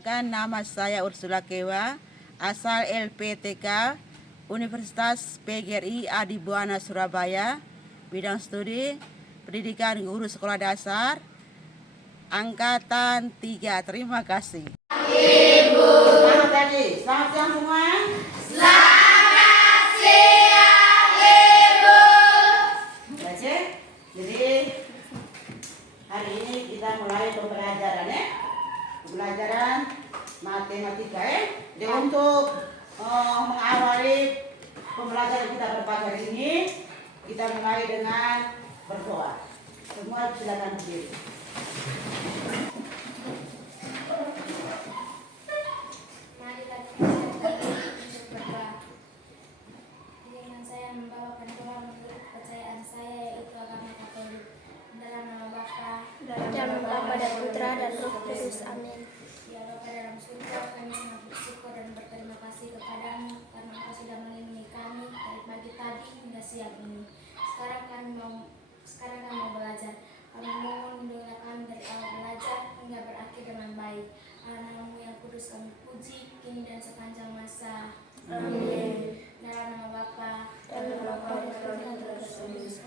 Perkenalkan, nama saya Ursula Kewa, asal LPTK Universitas PGRI Adibuana Surabaya, bidang studi pendidikan guru sekolah dasar, angkatan 3. Terima kasih. Ibu. Selamat siang semua. Selamat siang Ibu. Oke, jadi hari ini kita mulai pembelajaran ya. Pembelajaran matematika ya. Jadi untuk mengawali pembelajaran kita berpagi hari ini, kita mulai dengan berdoa. Semua silakan berdiri. Mari kita berdoa. Dengan saya membawakan doa menurut kepercayaan saya, yaitu agama Katolik. Dalam nama Bapa dan Putra dan Roh Kudus. Amin. Ya Bapa dalam surga, kami sangat bersyukur dan berterima kasih kepadamu karena Engkau sudah melindungi kami dari pagi tadi hingga siang ini. Sekarang kami mau belajar. Kami mohon lindungilah kami dari awal belajar hingga berakhir dengan baik. Namamu yang kudus kami puji kini dan sepanjang masa. Amin. Dalam nama Bapa dan Putra dan Roh Kudus.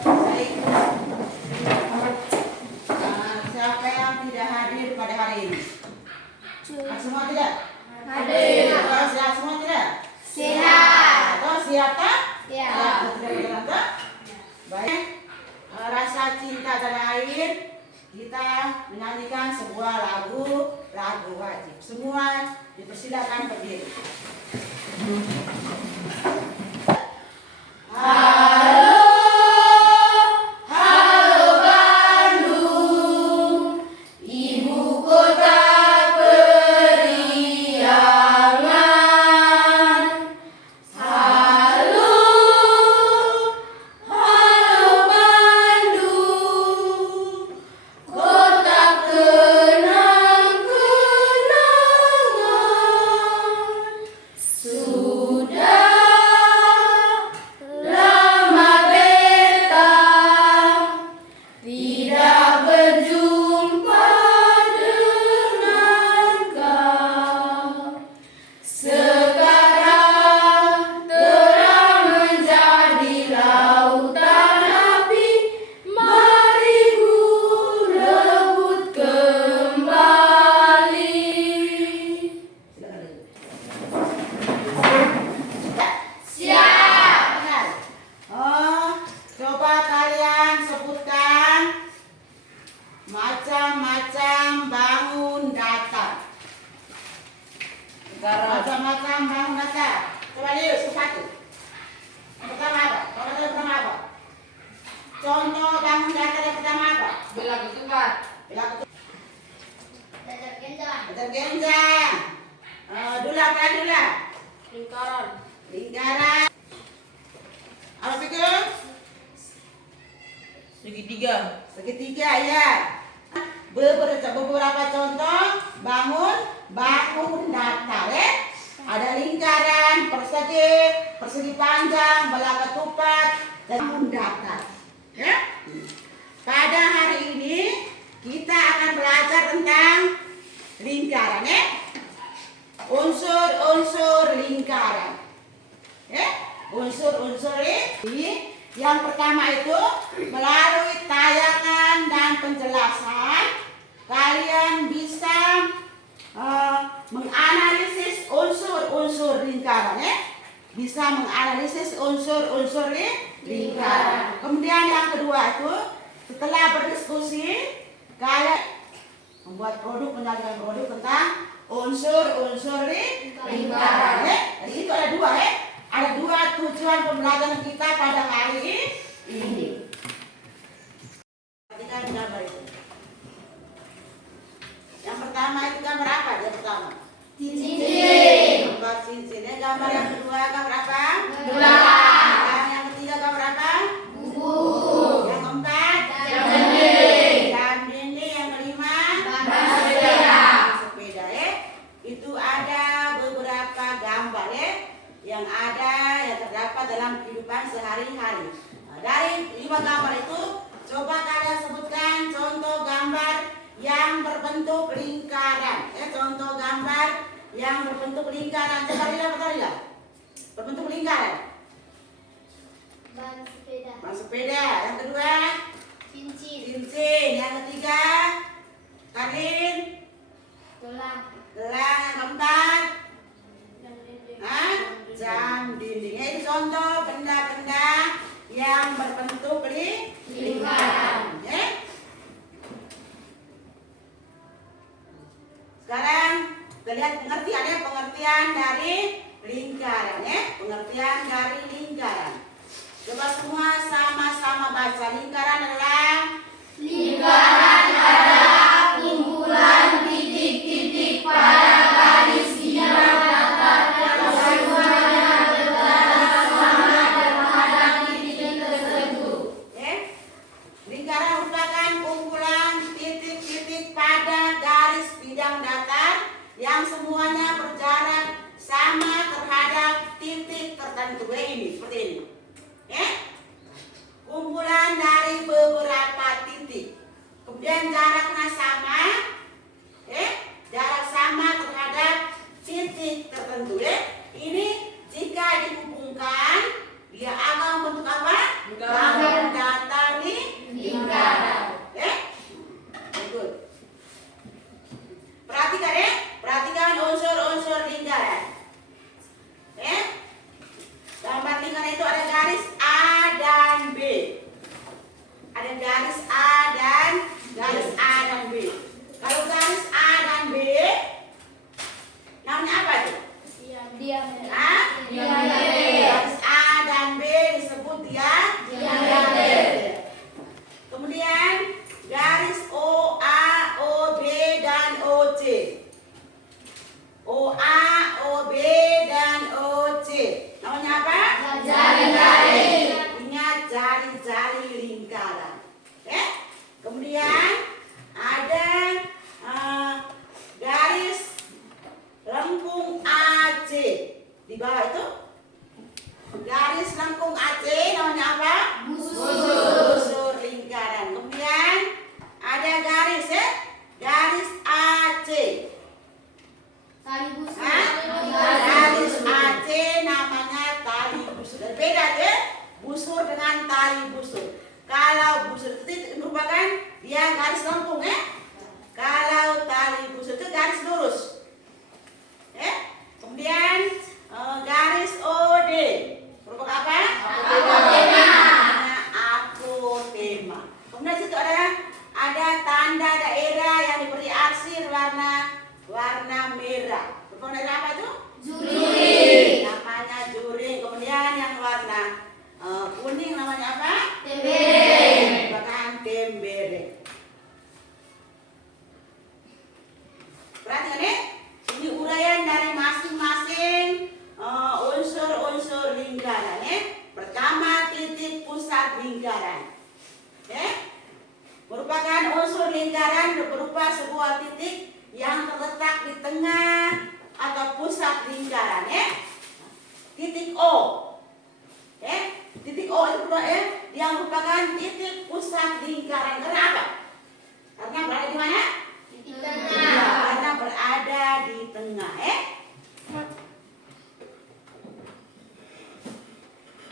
Baik. Siapa yang tidak hadir pada hari ini? Semua tidak? Hadir. Sehat semua tidak? Sehat. Atau siapa? Ya. Tidak. Baik. Rasa cinta tanah air, kita menyanyikan sebuah lagu wajib. Semua dipersilakan berdiri. Coba kalian sebutkan macam-macam bangun datar. Macam-macam bangun datar. Coba lihat satu. Yang pertama apa? Contoh bangun datar yang pertama apa? Bilang itu Pak. Datar Genjang. Dula. Lingkaran. Apa itu? Segitiga ya. Beberapa contoh bangun datar ya. Ada lingkaran, persegi panjang, belaga tupat, dan bangun datar. Ya. Pada hari ini kita akan belajar tentang lingkaran ya. Unsur-unsur lingkaran. Ya. Unsur-unsur ini. Yang pertama itu melalui tayangan dan penjelasan kalian bisa menganalisis unsur-unsur lingkaran ya. Bisa menganalisis unsur-unsur lingkaran. Kemudian yang kedua itu setelah berdiskusi kalian membuat menjalankan produk tentang unsur-unsur lingkaran ya. Jadi itu ada dua ya. Ada dua tujuan pembelajaran kita pada hari ini. Perhatikan gambar itu. Yang pertama itu gambar apa? Yang pertama Cincin. gambar cincin. Gambar yang kedua gambar apa? Bulan. Yang ketiga gambar apa? Buku. Yang keempat Dinding. dan dinding. Yang kelima sepeda ya. Itu ada beberapa gambar ya. Yang terdapat dalam kehidupan sehari-hari. Dari 5 gambar itu, coba kalian sebutkan contoh gambar yang berbentuk lingkaran. Contoh gambar yang berbentuk lingkaran. Coba lihat ya. Berbentuk lingkaran. Ban sepeda. Ban sepeda. Yang kedua, Cincin. cincin. Yang ketiga, Karin. Gelang. Gelang. Yang keempat, Dan dinding. jam dinding. Itu contoh benda-benda yang berbentuk lingkaran. Sekarang kita lihat pengertian dari lingkaran. Pengertian dari lingkaran. Coba semua sama-sama baca. Lingkaran adalah Lingkaran adalah kumpulan titik-titik pada garis bidang datar yang semuanya berjarak sama terhadap titik tersebut. Lingkaran merupakan kumpulan titik-titik pada garis bidang datar yang semuanya berjarak sama terhadap titik tertentu. Ini seperti ini. Kumpulan dari beberapa titik. Kemudian jaraknya sama. Jarak sama terhadap titik tertentu. Ini jika dihubungkan dia akan membentuk apa? Lingkaran datar Lingkaran. Good. Perhatikan perhatikan unsur-unsur lingkaran. Gambar lingkaran itu ada garis A dan B. Ada garis A dan B. Kalau garis A dan B namanya apa itu? Diameter. Garis A dan B disebut diameter. Kemudian garis OA, OB dan OC. OA, OB dan OC. Namanya apa? Jari-jari. Ingat jari-jari lingkaran. Kemudian ada garis lengkung AC. Di bawah itu garis lengkung AC namanya apa? Busur lingkaran. Kemudian ada garis garis AC. Tali busur. Garis AC namanya tali busur. Beda busur dengan tali busur. Kalau busur itu merupakan dia garis lengkung Kalau tali busur itu garis lurus. Kemudian garis OD merupakan apa? Apotema. Kemudian situ ada tanda daerah yang diberi arsir warna merah. Merupakan daerah apa itu? Juri. Namanya juri. Kemudian yang warna kuning namanya apa? Tembere. Merupakan tembere. Perhatikan ini uraian dari masing-masing unsur-unsur lingkaran. Pertama, titik pusat lingkaran. Merupakan unsur lingkaran berupa sebuah titik yang terletak di tengah atau pusat lingkaran. Titik O. Titik O itu dia merupakan titik pusat lingkaran. Karena apa? Karena berada di mana? Di Ya, karena berada di tengah.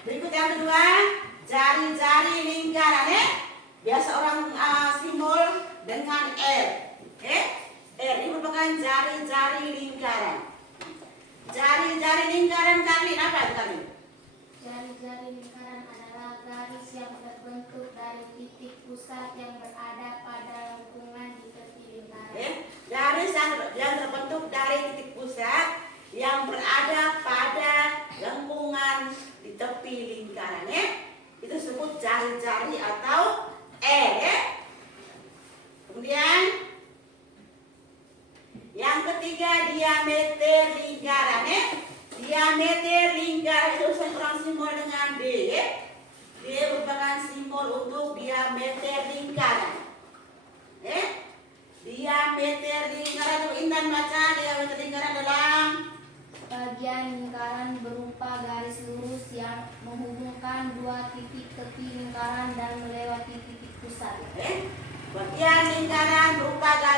Berikut yang kedua, jari-jari lingkaran. Biasa orang simbol dengan R. R ini merupakan jari-jari lingkaran. Jari-jari lingkaran Karlin apa itu Karlin? Jari-jari lingkaran adalah garis yang terbentuk dari titik pusat yang berada pada lengkungan di tepi lingkaran. Garis yang terbentuk dari titik pusat yang berada pada lengkungan di tepi lingkaran. Itu disebut jari-jari atau R. Kemudian yang ketiga, diameter lingkaran. Diameter lingkaran itu orang simbol dengan D. D merupakan simbol untuk diameter lingkaran. Diameter lingkaran itu Intan baca. Diameter lingkaran adalah Bagian lingkaran berupa garis lurus yang menghubungkan dua titik tepi lingkaran dan melewati titik pusat. bagian lingkaran berupa garis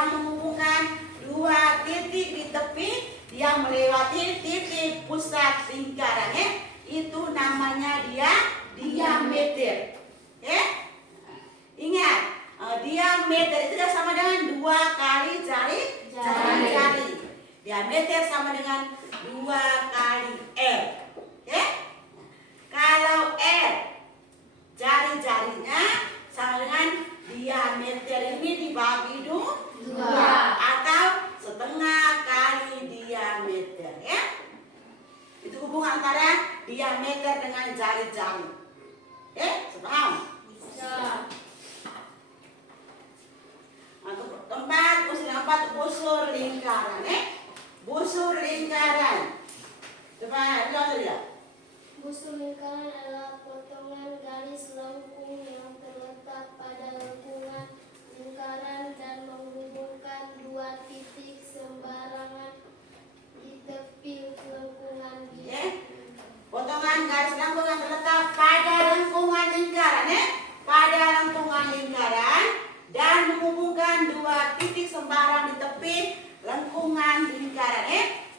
yang menghubungkan dua titik di tepi yang melewati titik pusat lingkaran ya. Itu namanya diameter. Ya. Ingat, diameter itu sama dengan 2 kali jari. Diameter sama dengan 2 kali R. Ya. Kalau R jari-jarinya sama dengan diameter ini dibagi 2 atau setengah kali diameter ya. Itu hubungan antara diameter dengan jari-jari. Sepaham? Bisa. Keempat, busur lingkaran busur lingkaran. Coba lihat. Busur lingkaran adalah potongan garis lengkung yang terletak pada lengkungan lingkaran dan menghubungkan dua titik sembarangan di tepi lengkungan. Potongan garis lengkung yang terletak pada lengkungan lingkaran pada lengkungan lingkaran dan menghubungkan dua titik sembarang di tepi lengkungan lingkaran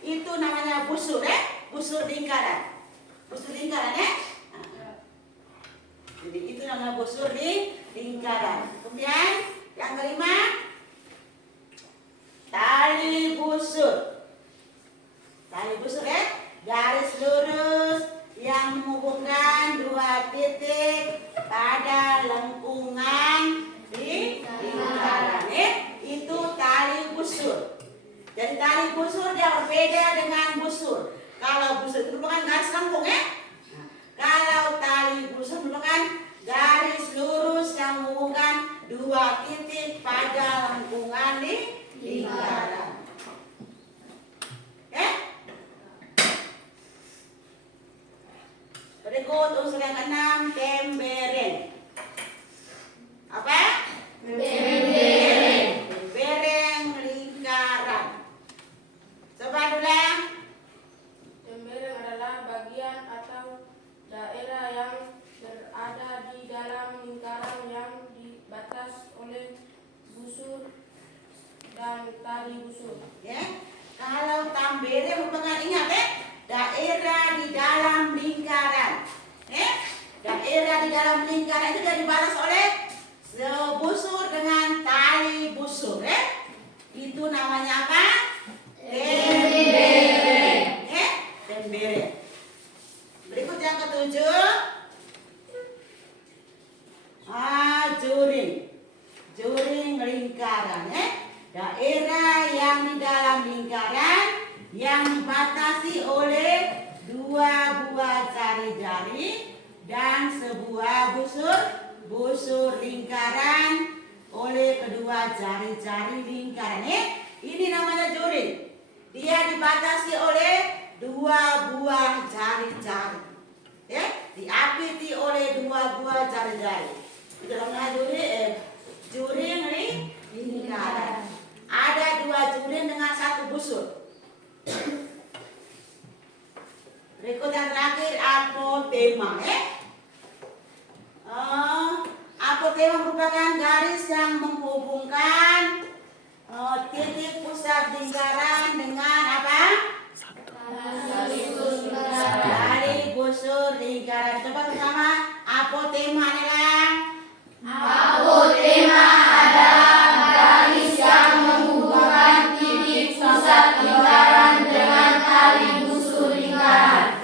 itu namanya busur busur lingkaran. Busur lingkaran Jadi itu namanya busur di lingkaran. Kemudian yang kelima, tali busur. Tali busur garis lurus yang menghubungkan dua titik pada lengkungan di lingkaran itu tali busur. Jadi tali busur dia berbeda dengan busur. Kalau busur itu merupakan garis lengkung Kalau tali busur merupakan garis lurus yang menghubungkan dua titik pada lengkungan di lingkaran. Berikut unsur yang keenam, tembereng. Apa? Tembereng lingkaran. Coba dulu. Tembereng adalah bagian atau daerah yang berada di dalam lingkaran yang dibatas oleh busur dan tali busur. Kalau tembereng merupakan ingat daerah di dalam lingkaran. Daerah di dalam lingkaran itu sudah dibatas oleh busur dengan tali busur. Itu namanya apa? Tembereng. Tembereng. Berikut yang ketujuh, juring. Juring lingkaran. Daerah yang di dalam lingkaran yang dibatasi oleh dua buah jari-jari dan sebuah busur lingkaran oleh kedua jari-jari lingkaran. Ini namanya juring. Dia dibatasi oleh dua buah jari-jari. Diapiti oleh dua buah jari-jari. Itu namanya juring lingkaran. Ada dua juring dengan satu busur. Berikut yang terakhir, apotema. Apotema merupakan garis yang menghubungkan titik pusat lingkaran dengan apa? Tali busur lingkaran. Coba bersama, apotema adalah garis yang menghubungkan titik pusat lingkaran dengan tali busur lingkaran.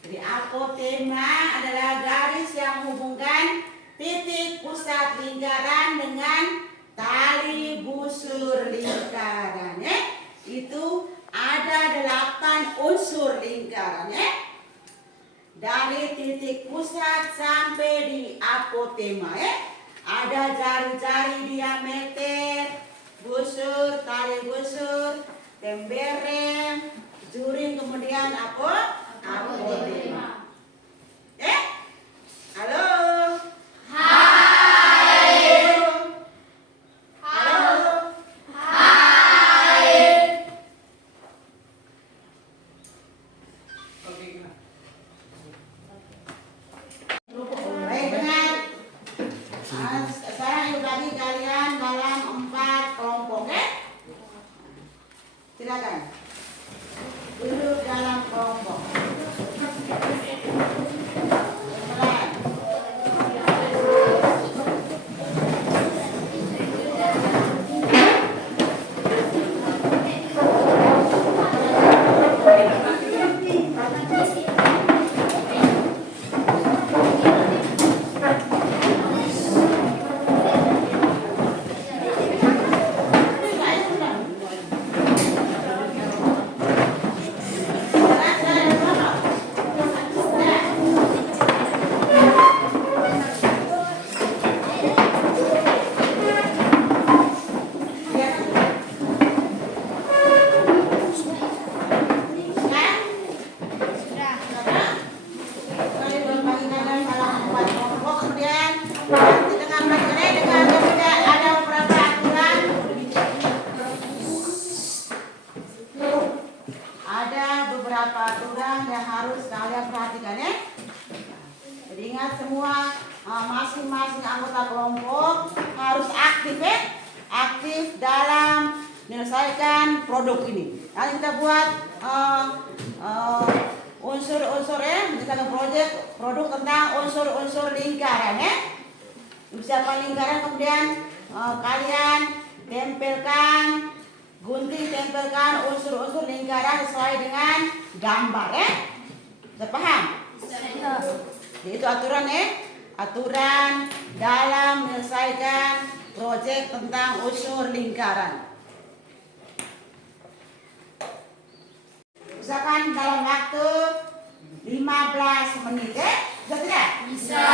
Jadi apotema adalah garis yang menghubungkan titik pusat lingkaran dengan tali busur lingkaran. Itu ada 8 unsur lingkaran. Dari titik pusat sampai di apotema. Ada jari-jari diameter, busur, tali busur, tembereng, juring, kemudian apotema. Halo. Sekarang ibu bagi kalian dalam 4 kelompok. anggota kelompok harus aktif aktif dalam menyelesaikan produk ini. Nanti kita buat unsur-unsur menyelesaikan produk tentang unsur-unsur lingkaran Persiapan lingkaran, kemudian kalian tempelkan, tempelkan unsur-unsur lingkaran sesuai dengan gambar Sudah paham? Itu aturan aturan dalam menyelesaikan proyek tentang unsur lingkaran. Usahakan dalam waktu 15 menit Bisa tidak? Bisa.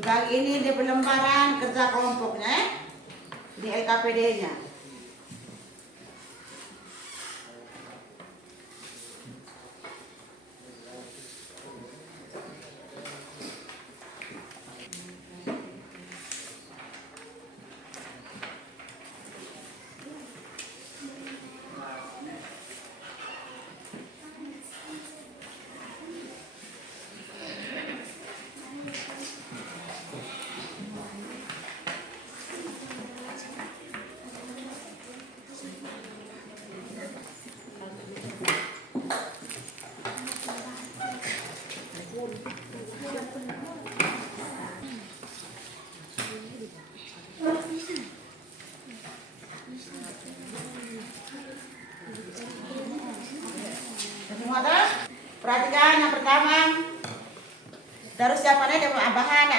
Bagi ini di pelembaran kerja kelompoknya di LKPD-nya. Perhatikan yang pertama, terus siapanya bahan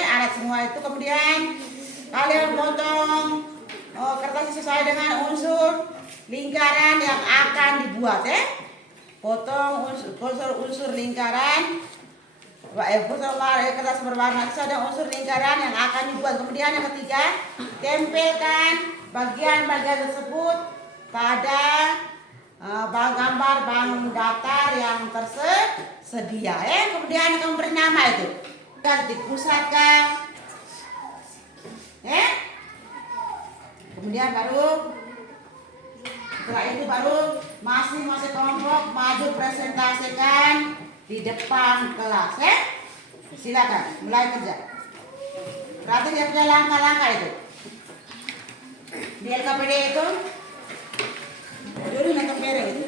alat semua itu, kemudian kalian potong kertas sesuai dengan unsur lingkaran yang akan dibuat Potong unsur lingkaran, kertas berwarna sesuai dengan unsur lingkaran yang akan dibuat. Kemudian yang ketiga, tempelkan bagian-bagian tersebut pada gambar bank datar yang tersedia kemudian kamu beri nama itu dan dipusatkan kemudian setelah itu baru masing-masing kelompok maju presentasikan di depan kelas silakan mulai kerja. Berarti dia punya langkah-langkah itu di LKPD itu Juri nangkap merah itu.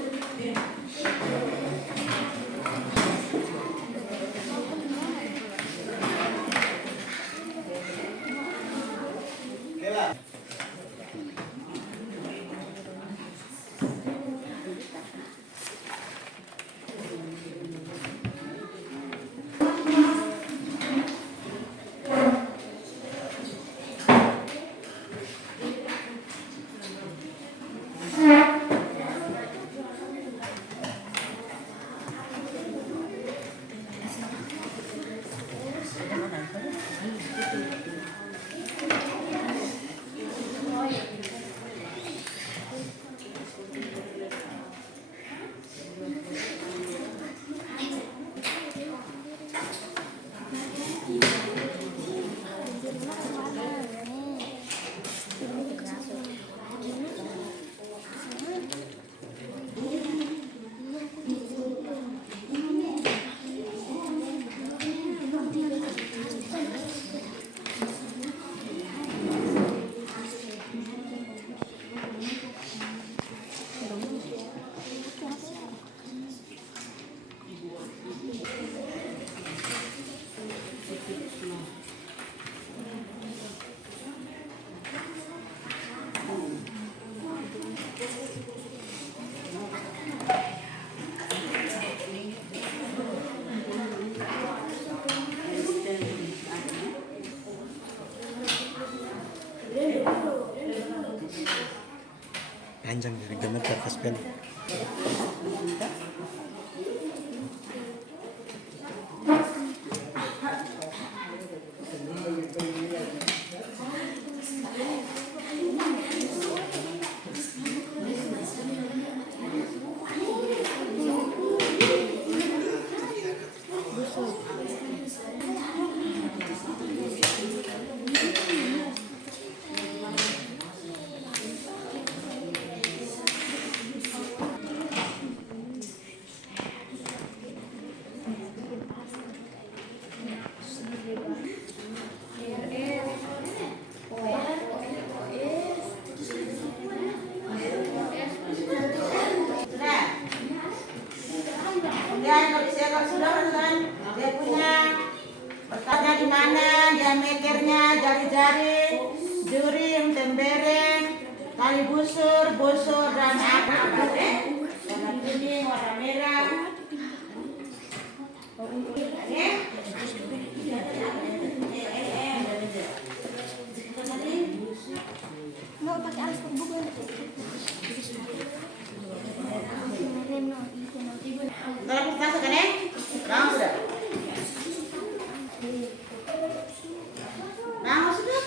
Anjang dari gemet ke atas pen. tali busur, busur dan akar, warna kuning, warna merah. Oke. Mau pakai alas buku. Kalau kita masukkan ya, bang sudah. Bang sudah.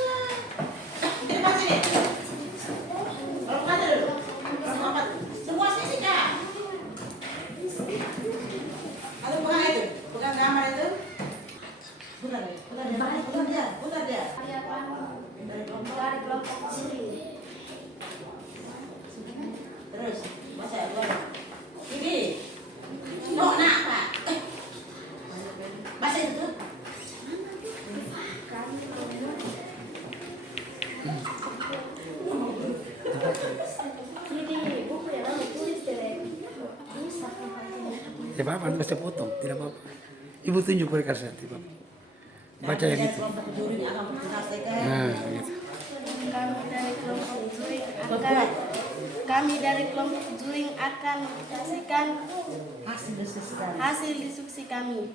Di depan sini. Kalau kata dulu. Semua sini kak. Atau pegang itu, pegang gambar itu. Putar dia. Dari kelompok ciri. Terus, baca dua. Ini. No, nak apa? Baca itu tuh. Ini buku yang lama tulis deh. Bisa Tidak apa-apa, nggak usah potong, tidak apa-apa. Ibu tunjuk mereka saja, tidak apa-apa. Baca yang itu. Kelompok juri akan berhasilkan. Nah, gitu. Kami dari kelompok juring akan menyaksikan hasil diskusi kami.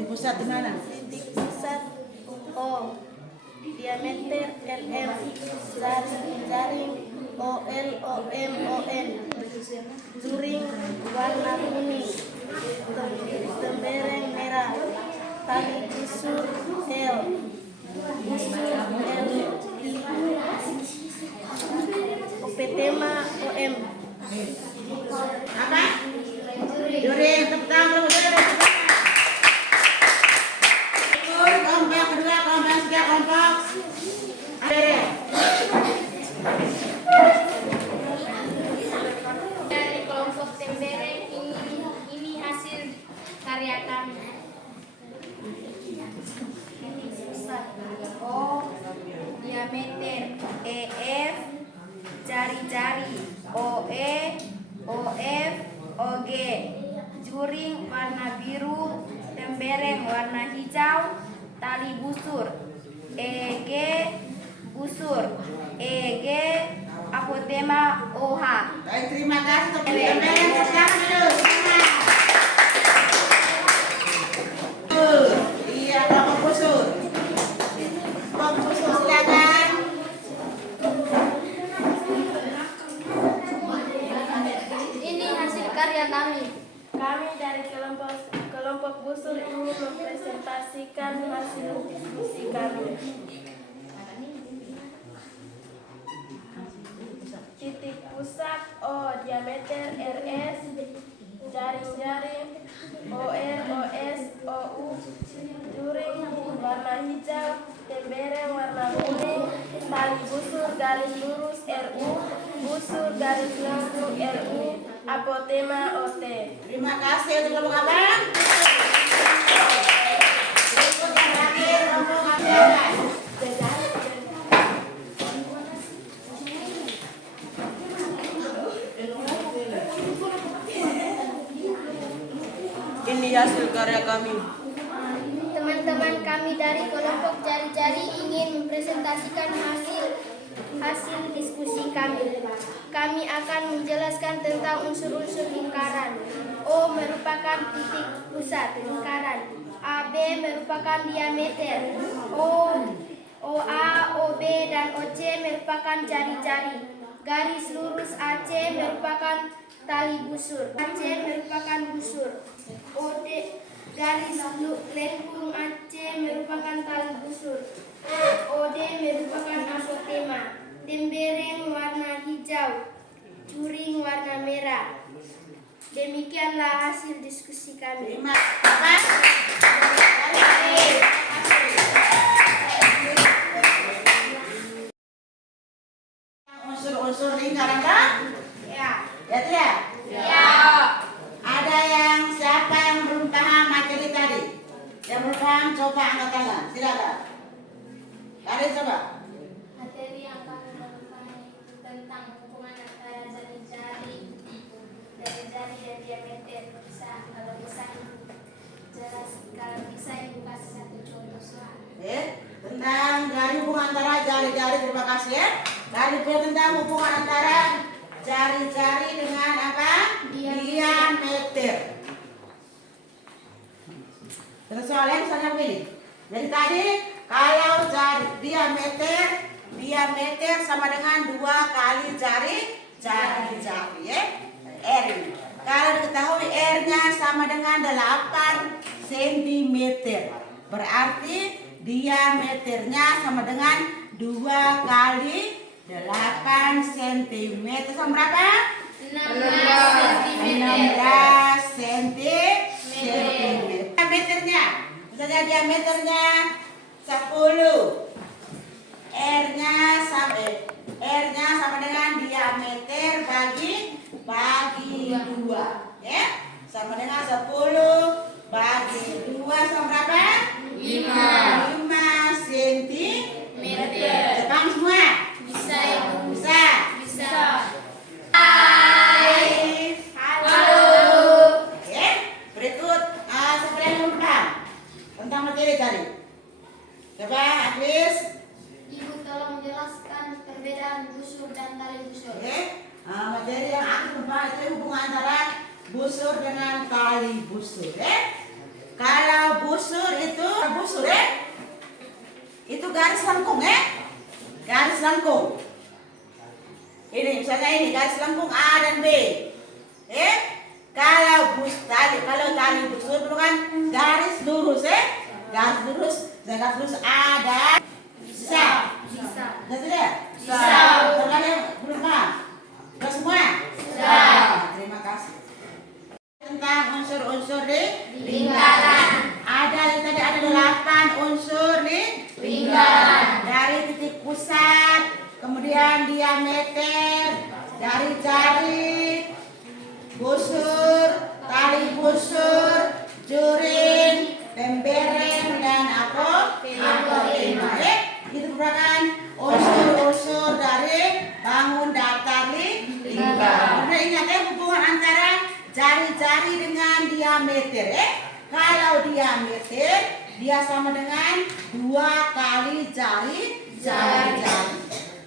Di pusat di mana? Titik pusat O, diameter LM, jaring OL, OM, ON, juring warna kuning, tembereng merah, tali busur L, busur L, tema OM. Apa? Juri, tepuk tangan dulu, juri. Kelompok kedua, kelompok ketiga, kelompok. Ayo. Dari kelompok tembereng ini hasil karya kami. O, diameter EF, jari-jari OE, OF, OG, juring warna biru, tembereng warna hijau, tali busur EG, busur EG, apotema OH. Baik, terima kasih untuk teman-teman. Silakan dulu. Iya, kelompok busur. Kelompok busur silakan. Ini hasil karya kami. Kami dari kelompok busur ingin mempresentasikan hasil diskusi kami. Titik pusat O, diameter RS, jaring-jaring OR, OS, OU, juring warna hijau, tembereng warna kuning, tali busur garis lurus RU, busur garis lambung RU, apotema OT. Terima kasih untuk kelompok abang. Berikut yang terakhir, kelompok abang. Ini hasil karya kami. Teman-teman kami dari kelompok jari-jari ingin mempresentasikan hasil diskusi kami. Kami akan menjelaskan tentang unsur-unsur lingkaran. O merupakan titik pusat lingkaran. AB merupakan diameter. OA, OB, dan OC merupakan jari-jari. Garis lurus AC merupakan tali busur. AC merupakan busur. OD garis lengkung AC merupakan tali busur. OD merupakan apotema. Tembereng warna hijau, juring warna merah. Demikianlah hasil diskusi kami. Terima kasih. Unsur-unsur lingkaran kan? Ya. Ya tidak? Ya. Ada yang siapa yang belum paham materi tadi? Yang belum paham coba angkat tangan. Silakan. Ada coba. Materi yang kami lakukan itu tentang hubungan antara jari-jari dan diameter. Kalau bisa jelas, kalau bisa ibu kasih satu contoh soal. Tentang dari hubungan antara jari-jari, terima kasih ya. Tadi tentang hubungan antara jari-jari dengan apa? Diameter. Terus soalnya misalnya begini. Jadi tadi kalau jari diameter sama dengan 2 kali jari ya. R ini. Kalau diketahui R-nya sama dengan 8 cm. Berarti diameternya sama dengan 2 kali 8 cm. Sama berapa? 16 cm. Diameternya. Misalnya diameternya 10. R-nya sama dengan diameter bagi 2, ya. Sama dengan 10 bagi 2 sama berapa? 5 cm. Jepang semua? Bisa, Ibu. Bisa. Bisa. Halo. Oke, berikut siapa yang belum paham tentang materi tadi? Coba, Agnes. Ibu tolong jelaskan perbedaan busur dan tali busur. Oke, materi yang aku bahas itu hubungan antara busur dengan tali busur. Kalau busur itu garis lengkung, garis lengkung. Ini misalnya ini garis lengkung A dan B. Kalau tali busur itu kan garis lurus, garis lurus A dan bisa. Bisa tidak? Bisa. Terlalu yang belum paham? Sudah semua? Sudah. Terima kasih. Tentang unsur-unsur di Lingkaran. Tadi ada 8 unsur di Lingkaran. Dari titik pusat, kemudian diameter, dari jari, busur, tali busur, juring, pembereng, dan apotema. Itu merupakan unsur-unsur dari bangun datar lingkaran. Nah, ingat hubungan antara jari-jari dengan diameter. Kalau diameter dia sama dengan 2 kali jari.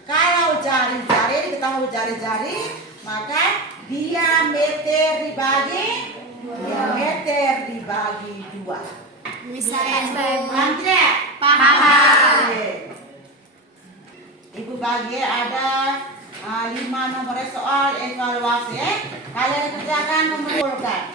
Kalau jari-jari diketahui jari-jari, maka diameter dibagi 2. Misalnya, Paham tidak? Paham. Oke. Ibu bagi ada 5 nomor soal evaluasi. Kalian kerjakan mengumpulkan.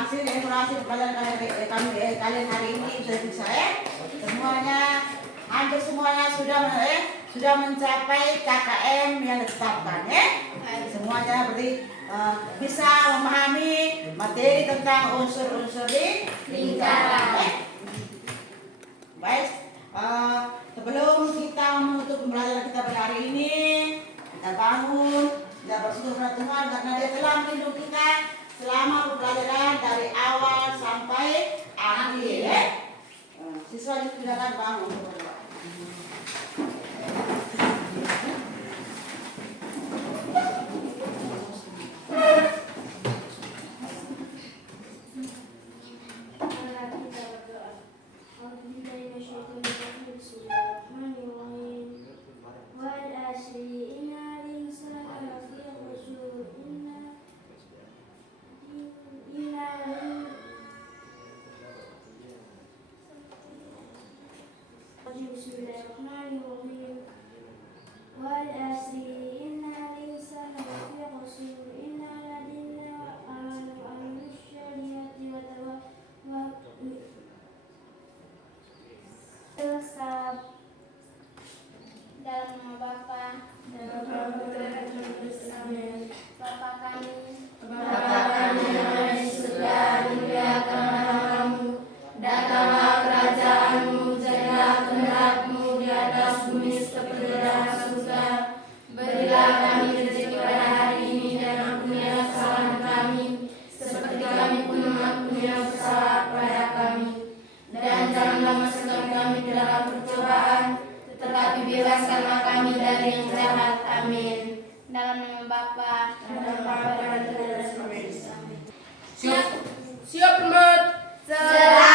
hasil evaluasi pelajaran kalian hari ini bisa semuanya, hampir semuanya sudah mencapai KKM yang ditetapkan semuanya berarti bisa memahami materi tentang unsur-unsur di lingkaran. Baik, sebelum kita menutup pembelajaran kita pada hari ini, kita bangun, kita bersyukur kepada Tuhan karena Dia telah melindungi kita selama pembelajaran dari awal sampai akhir. Siswa silakan bangun. Bismillahirrahmanirrahim. Wal asri innal insana lafi khusr illa ladina amanu wa amilus solihati wa tawassaw dalam nama Bapa dan Putra dan Roh Kudus. Amin. Bapa kami yang ada di surga, dimuliakan namamu, datanglah kerajaanmu, jadilah kehendakmu di atas bumi seperti di dalam surga. Berilah kami rezeki pada hari ini dan ampunilah kesalahan kami, seperti kami pun mengampuni yang bersalah kepada kami. Dan janganlah masukkan kami ke dalam percobaan, tetapi bebaskanlah kami dari yang jahat. Amin. Dalam nama Bapa dan Putra dan Roh Kudus. Amin. Siap, Mat. Selamat